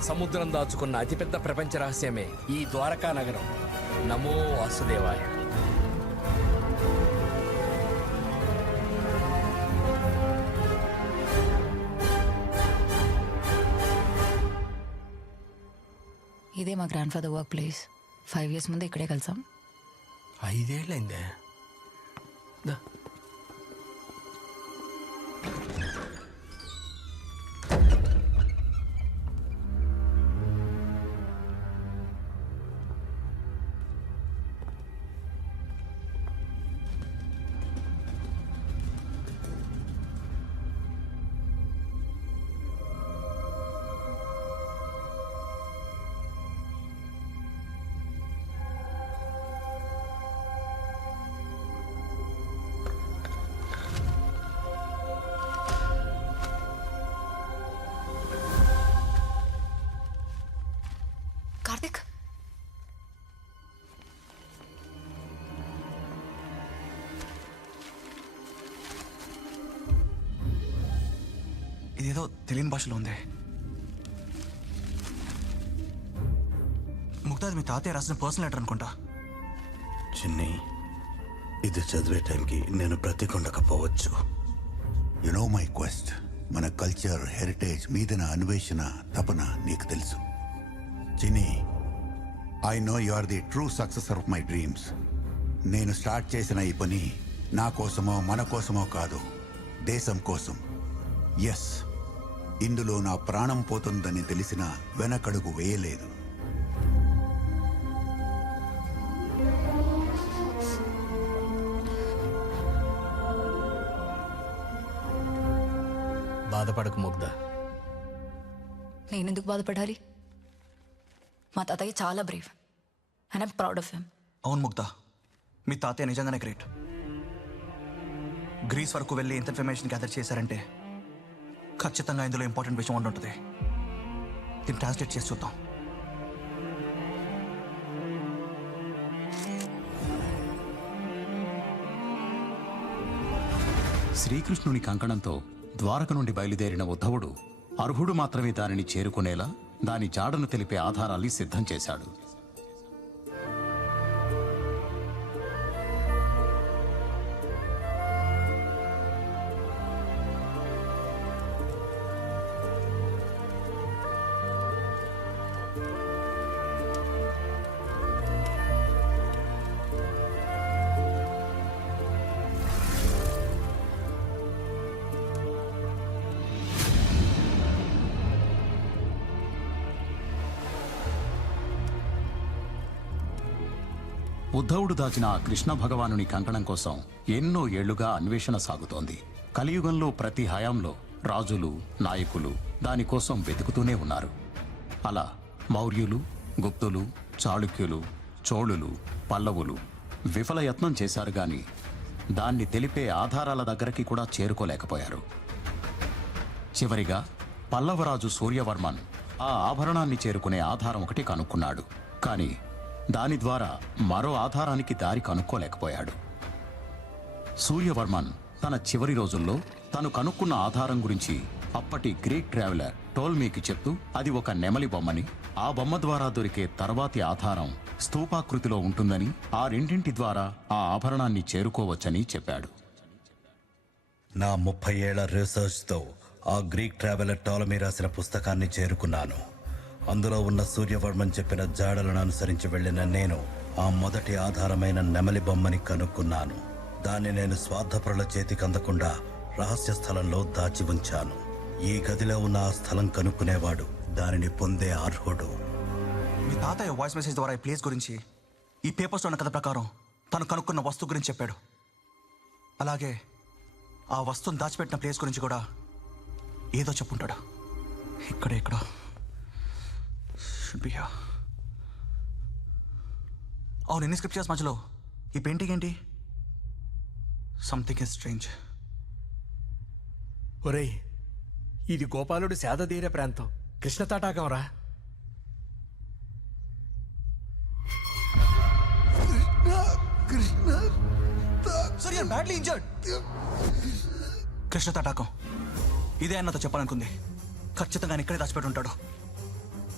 సముద్రం దాచుకున్న అతిపెద్ద ప్రపంచ రహస్యమే ఈ ద్వారకా నగరం. నమో వాసుదేవాయ. ఇదే మా grand father work place. 5 years ముందే ఇక్కడే కలిసాం. 5 ఏళ్ళైందే. కార్తిక్, ఇదేదో తెలియని భాషలో ఉంది. ముక్తాది మీ తాతయ్య రాసిన పర్సనల్ లెటర్ అనుకుంటా. చిన్ని, ఇది చదివే టైంకి నేను బ్రతికుండకపోవచ్చు. You know my quest. మన కల్చర్, హెరిటేజ్ మీద నా అన్వేషణ, తపన నీకు తెలుసు. చిన్ని, I know you are the true successor of my dreams. నేను స్టార్ట్ చేసిన ఈ పని నా కోసమో మన కోసమో కాదు, దేశం కోసం. ఎస్, ఇందులో నా ప్రాణం పోతుందని తెలిసిన వెనకడుగు వేయలేదు. బాధపడకు ముగ్ధ. నేనెందుకు బాధపడాలి? మా తాతయ్య చాలా Brave and I'm proud of him. అవును ముగ్ధ, మీ తాతయ్య నిజంగానే గ్రేట్. గ్రీస్ వరకు వెళ్ళి ఇంత ఇన్ఫర్మేషన్ గ్యాదర్ చేశారంటే ఖచ్చితంగా ఇందులో ఇంపార్టెంట్ విషయం ఉండి ఉంటుంది. దీన్ని ట్రాన్స్లేట్ చేసి చూద్దాం. శ్రీకృష్ణుని కంకణంతో ద్వారక నుండి బయలుదేరిన ఉద్ధవుడు అర్హుడు మాత్రమే దానిని చేరుకునేలా దాని జాడను తెలిపే ఆధారాల్ని సిద్ధం చేశాడు. ఉద్ధవుడు దాచిన ఆ కృష్ణ భగవానుని కంకణం కోసం ఎన్నో ఏళ్లుగా అన్వేషణ సాగుతోంది. కలియుగంలో ప్రతి హయాంలో రాజులు, నాయకులు దానికోసం వెతుకుతూనే ఉన్నారు. అలా మౌర్యులు, గుప్తులు, చాళుక్యులు, చోళులు, పల్లవులు విఫల యత్నం చేశారు గాని దాన్ని తెలిపే ఆధారాల దగ్గరికి కూడా చేరుకోలేకపోయారు. చివరిగా పల్లవరాజు సూర్యవర్మన్ ఆ ఆభరణాన్ని చేరుకునే ఆధారం ఒకటి కనుక్కున్నాడు. కానీ దాని ద్వారా మరో ఆధారానికి దారి కనుక్కోలేకపోయాడు. సూర్యవర్మన్ తన చివరి రోజుల్లో తను కనుక్కున్న ఆధారం గురించి అప్పటి గ్రీక్ ట్రావెలర్ టోల్మీకి చెప్తూ అది ఒక నెమలి బొమ్మని, ఆ బొమ్మ ద్వారా దొరికే తర్వాతి ఆధారం స్తూపాకృతిలో ఉంటుందని, ఆ రెండింటి ద్వారా ఆ ఆభరణాన్ని చేరుకోవచ్చని చెప్పాడు. నా 30 ఏళ్ల రీసెర్చ్తో ఆ గ్రీక్ ట్రావెలర్ టాలమీ రాసిన పుస్తకాన్ని చేరుకున్నాను. అందులో ఉన్న సూర్యవర్మన్ చెప్పిన జాడలను అనుసరించి వెళ్ళిన నేను ఆ మొదటి ఆధారమైన నెమలి బొమ్మని కనుక్కున్నాను. దాన్ని నేను స్వార్థపరుల చేతికి అందకుండా రహస్య స్థలంలో దాచి ఉంచాను. ఈ గదిలో ఉన్న ఆ స్థలం కనుక్కునేవాడు దానిని పొందే అర్హుడు. మీ తాతయ్య వాయిస్ మెసేజ్ ద్వారా ఈ ప్లేస్ గురించి, ఈ పేపర్స్లో ఉన్న కథ ప్రకారం తను కనుక్కున్న వస్తువు గురించి చెప్పాడు. అలాగే ఆ వస్తువును దాచిపెట్టిన ప్లేస్ గురించి కూడా ఏదో చెప్పుంటాడు. ఇక్కడ అవును, ఎన్ని స్క్రిప్చర్స్ మధ్యలో ఈ పెయింటింగ్ ఏంటి? Something is strange. ఒరేయ్, ఇది గోపాలుడు సేదతీరే ప్రాంతం, కృష్ణ తటాకం రా. Badly injured. కృష్ణ తటాకం ఇదే అన్నతో చెప్పాలనుకుంది. ఖచ్చితంగా ఇక్కడే దాచిపెట్టి ఉంటాడు.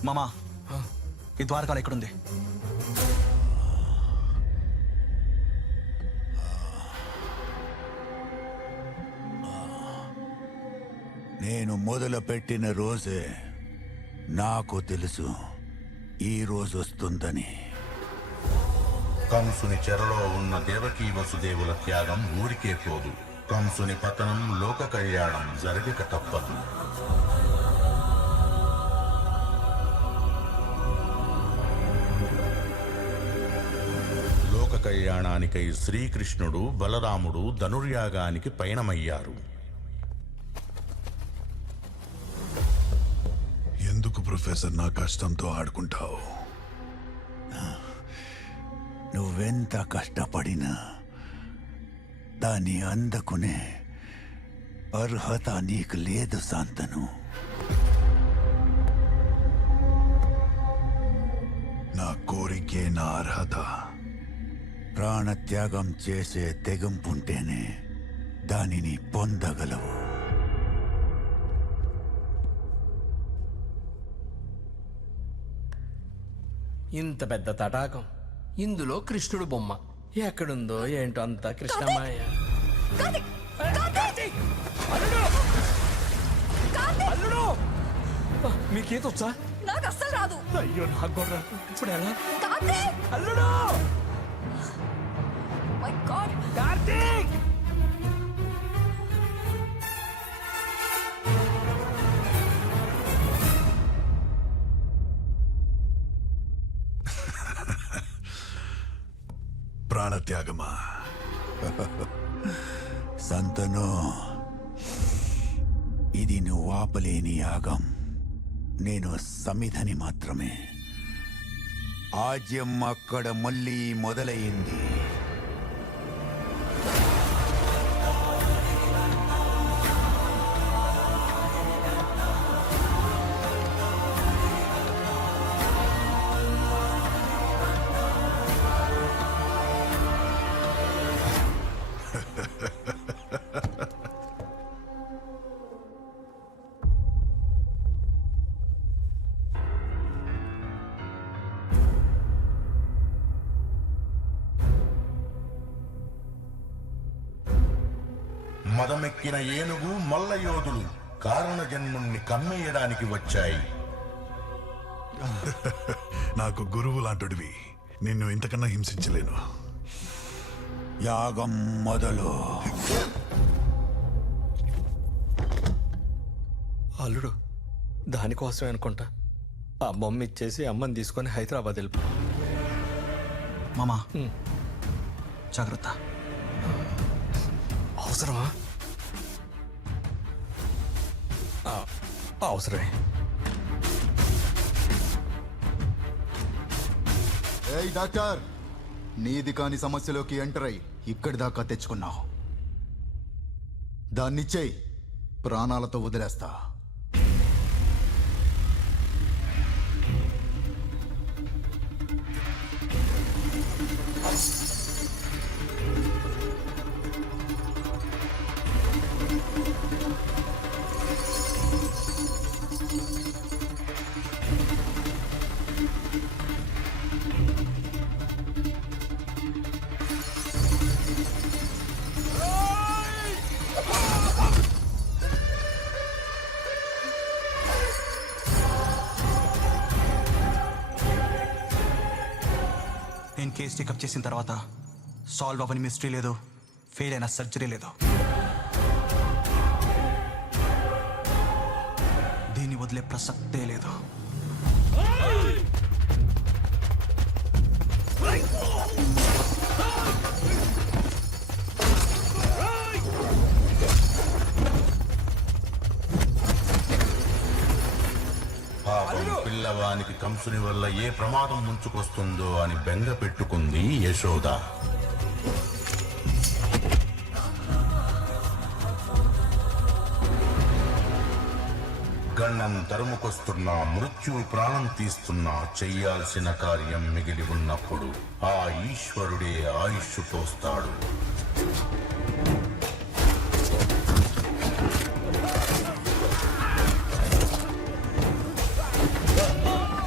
మామా ఈ ద్వారకాలు ఎక్కడుంది? నేను మొదలుపెట్టిన రోజే నాకు తెలుసు ఈ రోజు వస్తుందని. కంసుని చెరలో ఉన్న దేవకీ వసుదేవుల త్యాగం ఊరికే పోదు. కంసుని పతనం లోక కళ్యాణం జరగక తప్పదు. లోక కళ్యాణానికై శ్రీకృష్ణుడు బలరాముడు ధనుర్యాగానికి పయనమయ్యారు. ఎందుకు ప్రొఫెసర్ నా కష్టంతో ఆడుకుంటావు? నువ్వెంత కష్టపడినా దాన్ని అందుకునే అర్హత నీకు లేదు శాంతను. నా కోరికే నా అర్హత. ప్రాణత్యాగం చేసే తెగింపుంటేనే దానిని పొందగలవు. ఇంత పెద్ద తటాకం, ఇందులో కృష్ణుడు బొమ్మ ఎక్కడుందో ఏంటో అంతా కృష్ణమాయ. అల్లుడు మీకేతొచ్చా? నాకు అస్సలు రాదు. అయ్యో నాకు కూడా రాదు. ఇప్పుడు ఎలా? కార్తీక్! అల్లుడు మై గాడ్! కార్తీక్ ప్రాణత్యాగమా? సంతను, ఇది నువ్వు ఆపలేని యాగం. నేను సమిధని మాత్రమే. ఆజ్యం అక్కడ మళ్ళీ మొదలైంది. మదమెక్కిన ఏనుగు మల్ల యోధులు కారణ జన్ముణ్ణి కమ్మేయడానికి వచ్చాయి. నాకు గురువు లాంటివి. నిన్ను ఇంతకన్నా హింసించలేను. యాగం మొదలు. అల్లుడు దానికోసమే అనుకుంటా ఆ బొమ్మ ఇచ్చేసి అమ్మని తీసుకొని హైదరాబాద్ వెళ్ళిపో. మామా జాగ్రత్త. అవసరమా? అవసరమే. ఏయ్ డాక్టర్, నీది కాని సమస్యలోకి ఎంటర్ అయి ఇక్కడి దాకా తెచ్చుకున్నావు. దాన్నిచ్చేయి, ప్రాణాలతో వదిలేస్తా. నేను కేసు టేకప్ చేసిన తర్వాత సాల్వ్ అవ్వని మిస్టరీ లేదు, ఫెయిల్ అయిన సర్జరీ లేదు. దీన్ని వదిలే ప్రసక్తే లేదు. పాపం పిల్లవానికి కంసుని వల్ల ఏ ప్రమాదం ముంచుకొస్తుందో అని బెంగ పెట్టుకుంది యశోద. గండం తరుముకొస్తున్నా, మృత్యువు ప్రాణం తీస్తున్నా, చెయ్యాల్సిన కార్యం మిగిలి ఉన్నప్పుడు ఆ ఈశ్వరుడే ఆయుష్ పోస్తాడు.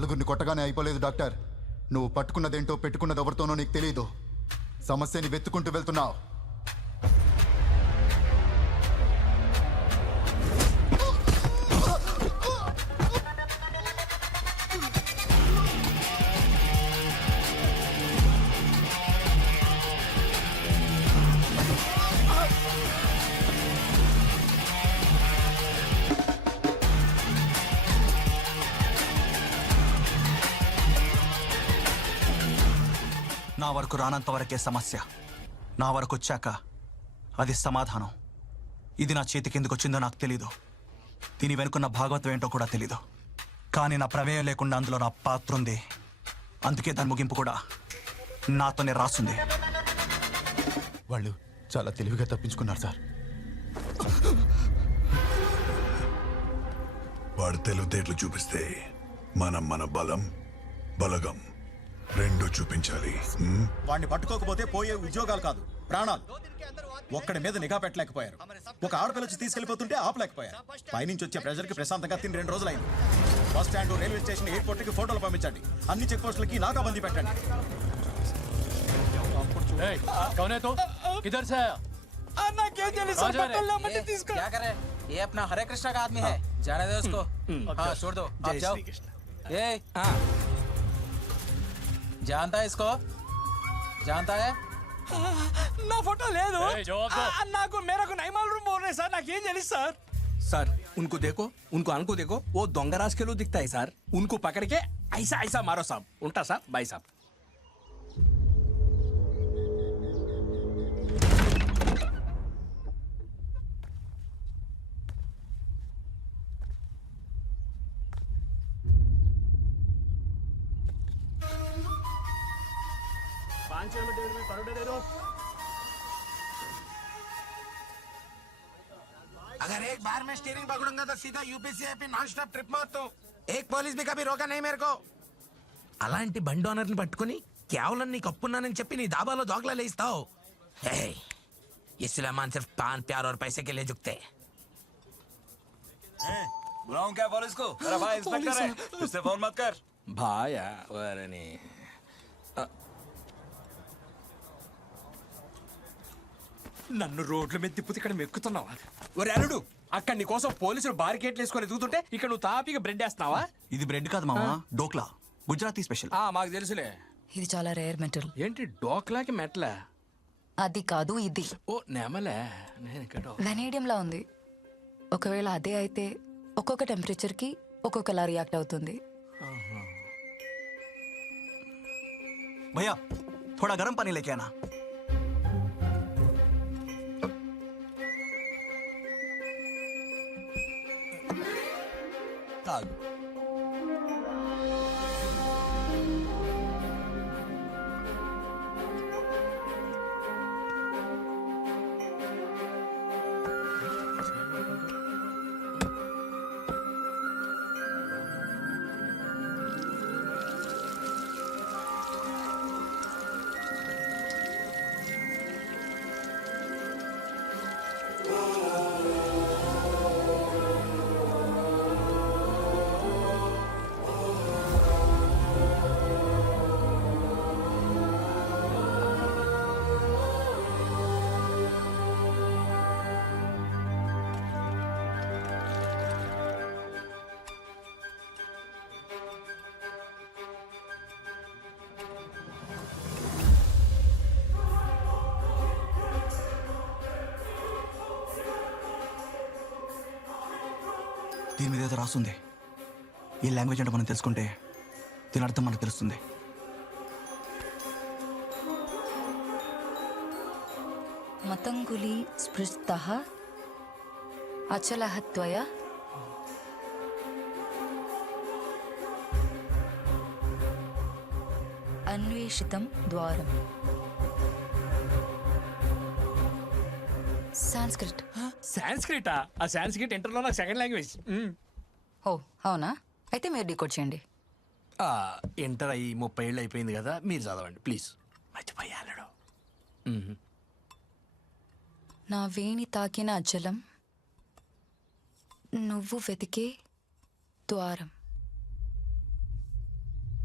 నలుగురిని కొట్టగానే అయిపోలేదు డాక్టర్. నువ్వు పట్టుకున్నదేంటో పెట్టుకున్నది ఎవరితోనో నీకు తెలీదు. సమస్యని వెతుకుంటూ వెళ్తున్నావు. నా వరకు రానంత వరకే సమస్య, నా వరకు వచ్చాక అది సమాధానం. ఇది నా చేతికి ఎందుకు వచ్చిందో నాకు తెలీదు. దీని వెనుకున్న భాగవతం ఏంటో కూడా తెలీదు. కానీ నా ప్రమేయం లేకుండా అందులో నా పాత్ర ఉంది. అందుకే దాని ముగింపు కూడా నాతోనే రాస్తుంది. వాళ్ళు చాలా తెలివిగా తప్పించుకున్నారు సార్. వాడు తెలివితేటలు చూపిస్తే మనం మన బలగం రెండు చూపించాలి. వాడిని పట్టుకోకపోతే పోయే ఉద్యోగాలు కాదు, ప్రాణాలు. ఒక్కడి మీద నిఘా పెట్టలేకపోయారు. ఒక ఆడపిల్ల వచ్చి తీసుకెళ్లిపోతుంటే ఆపలేకపోయారు. పైనుంచి వచ్చే ప్రజలకి ప్రశాంతంగా తిని 2 రోజులైంది. Bus stand, railway station, airport కి ఫోటోలు పంపించండి. అన్ని చెక్ పోస్టులకి నాకాబందీ పెట్టండి. क्या करे? ये अपना हरे कृष्णा का आदमी है, जाने दो उसको। हाँ, छोड़ दो, आप जाओ। ये जानता है इसको? जानता है? నా ఫోటో లేదు. నాకు మేరకు నైమాల్ బోల్ రే సార్, నాకేం తెలుసు సార్. सर उनको देखो, उनको अनको देखो, वो दोंगराज के लोग दिखता है सर. उनको पकड़ के ऐसा ऐसा मारो साहब. उल्टा साहब, भाई साहब. अगर एक बार मैं स्टीयरिंग पकड़ूंगा तो सीधा यूपीसीआईपी नॉन स्टॉप ट्रिप मार दूं. एक पुलिस भी कभी रोका नहीं मेरे को. అలాంటి బండి ఓనర్ని పట్టుకుని కేవలం నీకు అప్పున్నానని చెప్పి నీ దాబాలో దోగలా లేస్తావు. इस्लामान सिर्फ पान प्यार और पैसे के लिए झुकते. बुलाऊं क्या पुलिस को? मेरा भाई इंस्पेक्टर है, उससे फोन मत कर. भाया वरनी నన్ను రోడ్ల మీద తిప్పుతే ఇక్కడ మెక్కుతున్నావా? ఒరే అల్లుడు, అక్కడ నీ కోసం పోలీసులు బారికేట్లు వేసుకొని ఎదుగుతుంటే ఇక్కడ నువ్వు తాపిగా బ్రెడ్ వేస్తున్నావా? ఇది బ్రెడ్ కాదు మామ, డోక్లా, గుజరాతీ స్పెషల్. మాకు తెలుసులే. ఇది చాలా రేర్ మెటల్. ఏంటి డోక్లాకి మెట్లా? అది కాదు, ఇది. ఓ నెమలే. నేను ఇక్కడ వెనేడియంలా ఉంది. ఒకవేళ అదే అయితే ఒక్కొక్క టెంపరేచర్కి ఒక్కొక్కలా రియాక్ట్ అవుతుంది. భయ్యా थोड़ा गरम पानी लेके आना. తాగు. దీని మీద ఏదో రాస్తుంది. ఈ లాంగ్వేజ్ అంటే మనం తెలుసుకుంటే దీని అర్థం మనకు తెలుస్తుంది. మతంగులి స్పృష్టః అచలః త్వయా అన్వేషితం ద్వారం. సాంస్క్రిట్. సాంస్క్రిటా? ఆ సాంస్క్రిట్ ఇంటర్లో నాకు సెకండ్ లాంగ్వేజ్. ఓ అవునా? అయితే మీరు డీకోడ్ చేయండి. ఇంటర్ అయ్యి 30 ఏళ్ళు అయిపోయింది కదా, మీరు చదవండి ప్లీజ్. మర్చిపోయాడు. నా వేణి తాకిన అజలం, నువ్వు వెతికే ద్వారం.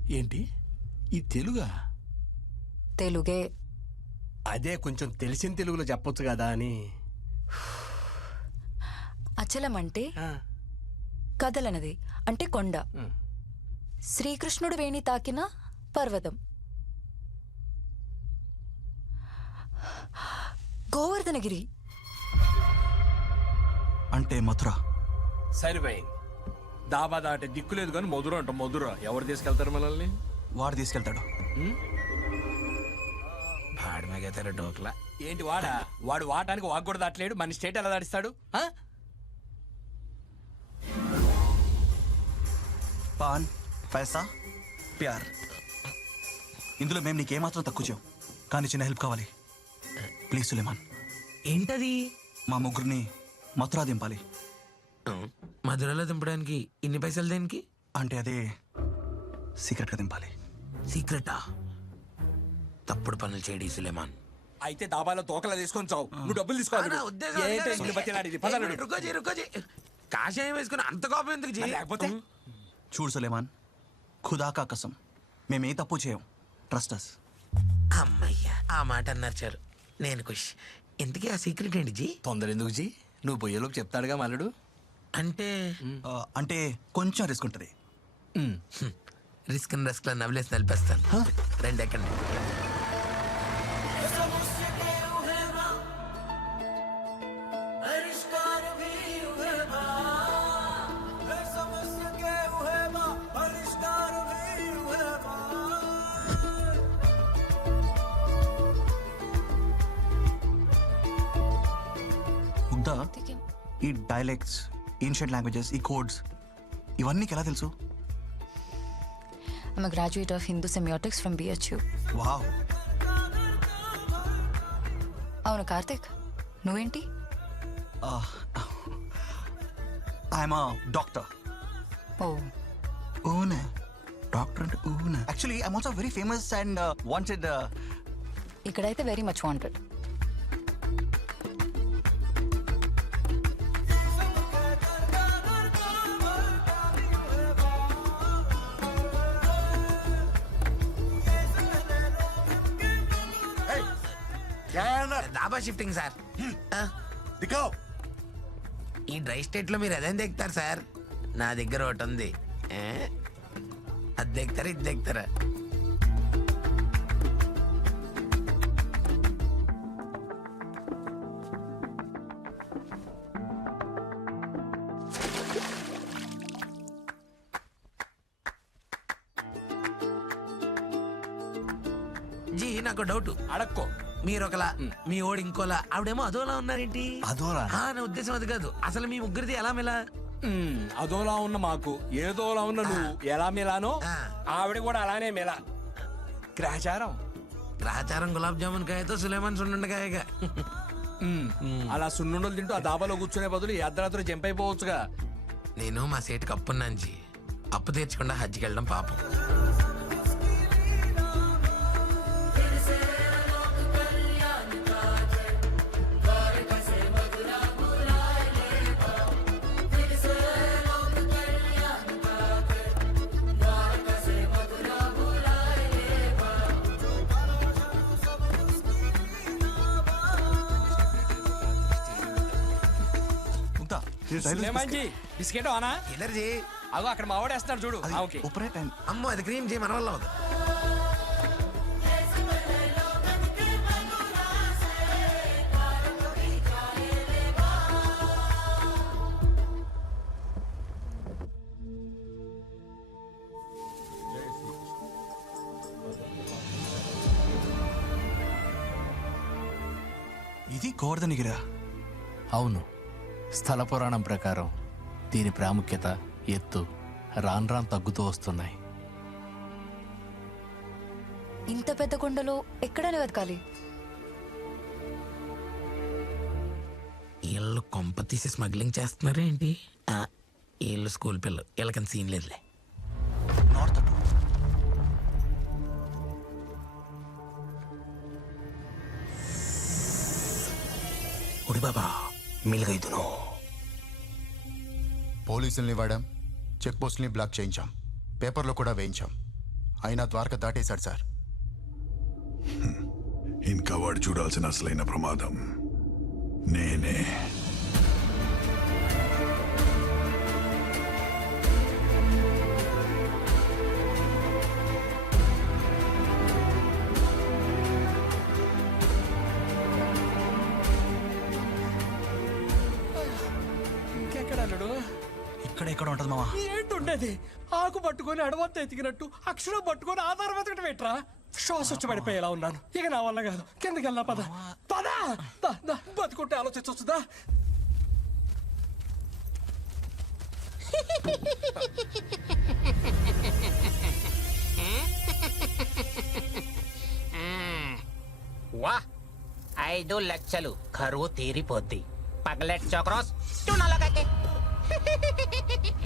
ఏంటి ఈ తెలుగా? తెలుగే. అదే కొంచెం తెలిసిన తెలుగులో చెప్పొచ్చు కదా అని. అచలం అంటే ఆ, కదలనది అంటే కొండ. ఉమ్. శ్రీకృష్ణుడు వేణి తాకిన పర్వతం. గోవర్ధనగిరి అంటే మథుర. సరిపోయింది. దాబా దాటే దిక్కులేదు కానీ మధుర అంట. మధుర ఎవరు తీసుకెళ్తారు మనల్ని? వాడు తీసుకెళ్తాడు. भाड़ में गया तेरा ढोकला. ఏంటి వాడా? వాడు వాటానికి వాకు కూడా దాటలేడు. మన స్టేట్ ఎలా దాటిస్తాడు? ఆ? పాన్ పైసా ప్యార్, ఇందులో మేము నీకేమాత్రం తక్కువ చేయం. కానీ చిన్న హెల్ప్ కావాలి ప్లీజ్ సులేమాన్. ఏంటది? మా ముగ్గురిని మథురా దింపాలి. మధురలో దింపడానికి ఇన్ని పైసలు దేనికి? అంటే అదే సీక్రెట్గా దింపాలి. సీక్రెటా? తప్పుడు పనులు చేయడి సులేమాన్. అయితే దాబాలో తోకలా తీసుకొని చావు. నువ్వు డబ్బులు తీసుకోవాలి. నా ఉద్దేశం అది ఏంటో కాదు. ఇల్లు బతిలాడేది. పదలుడు. రుకోజీ కాషాయం వేసుకుని అంత కోపం ఎందుకు జీ? లేకపోతే చూడు సులేమాన్, ఖుదా కా కసం మేమే తప్పు చేయం. ట్రస్ట్ అస్. అమ్మయ్యా, ఆ మాట అన్నారు చాలు. నేను ఖుష్. ఇంతకీ ఆ సీక్రెట్ ఏంటి జీ? తొందర ఎందుకు జీ? నువ్వు పోయేలోపు చెప్తాడుగా మల్లుడు. అంటే అంటే కొంచెం రిస్క్ ఉంటుంది. రిస్క్ లో నవ్వులేసి నలిపేస్తాను. రెండు ఎక్కండి. ముగ్ధా, ఈ డైలెక్ట్స్, ఏన్షియంట్ లాంగ్వేజెస్, ఈ కోడ్స్ ఇవన్నీ నీకు ఎలా తెలుసు? I'm a graduate of Hindu Semiotics from BHU. Wow. అవును కార్తిక్, నువ్వేంటి? I'm doctor. ఓ, ఓనే డాక్టర్ అంటే ఓనే. Actually I'm also very famous and wanted. ఇక్కడైతే very much wanted. Dhaba shifting sir. ఈ డ్రై స్టేట్ లో మీరు అదేం దిగుతారు సార్? నా దగ్గర ఒకటి ఉంది. అది దిగుతారా, ఇది దిగుతారా? జీ నాకు డౌట్. అడక్కో. మీరు ఒకలా, మీ ఓడి ఇంకోలా, ఆవిడేమో అదోలా ఉన్నారేంటి? అదోలా? నా ఉద్దేశం అది కాదు. అసలు మీ ముగ్గురిది ఎలా మెలా? అదోలా ఉన్న మాకు, ఏదోలా ఉన్న నువ్వు ఎలా మెలానో ఆవిడ కూడా అలానే మెలా. గ్రహచారం. గ్రహచారం గులాబ్ జామున్ కాయతో సులేమాన్ సున్నుండకాయగా. అలా సున్నుండలు తింటూ ఆ దాబాలో కూర్చునే బదులు ఈ అర్ధరాత్రి జంప్ అయిపోవచ్చుగా. నేను మా సేటుకి అప్పున్నాను జీ. అప్పు తీర్చకుండా హజ్కి వెళ్ళడం పాపం. ముగ్ధా, సులేమాన్ జీ బిస్కెట్ ఆనా? ఎనర్జీ. అగో అక్కడ మా వాడేస్తున్నాడు చూడు. ఓకే. ఉప్పరే టైం. అమ్మో, అది క్రీమ్ జీ, మన వల్ల అవుతుంది. ఇది గోవర్ధనగిరా? అవును. స్థల పురాణం ప్రకారం దీని ప్రాముఖ్యత, ఎత్తు రాను రాను తగ్గుతూ వస్తున్నాయి. ఇంత పెద్ద కొండలో ఎక్కడైనా వెతకాలి. వీళ్ళు కొంప తీసి స్మగ్లింగ్ చేస్తున్నారా ఏంటి? వీళ్ళు స్కూల్ పిల్లలు, వీళ్ళకని సీన్ లేదులే. నార్త్ అటు. ఒడి బాబా, మిల్గైదును. పోలీసుల్ని వాడాం, చెక్ పోస్ట్ని బ్లాక్ చేయించాం, పేపర్లో కూడా వేయించాం. అయినా ద్వారక దాటేశాడు సార్. ఇంకా వాడు చూడాల్సిన అసలైన ప్రమాదం నేనే. ఇంకెక్కడ అల్లుడు? ఇక్కడ ఎక్కడ ఉంటుంది మావా? ఏంటుండేది? ఆకు పట్టుకొని అడవంతా ఎతికినట్టు అక్షరం పట్టుకొని ఆధారం ఎతకటం పెట్టరా? శ్వాస వచ్చి పడిపోయేలా ఉన్నాను. ఇక నా వల్ల కాదు. కిందకి వెళ్ళా పద పద. దా, దా, బతుకుంటే ఆలోచించొచ్చుదా? వాహ్ 5 లక్షలు కరువు తీరిపోద్ది. పగలెట్ చక్రాస్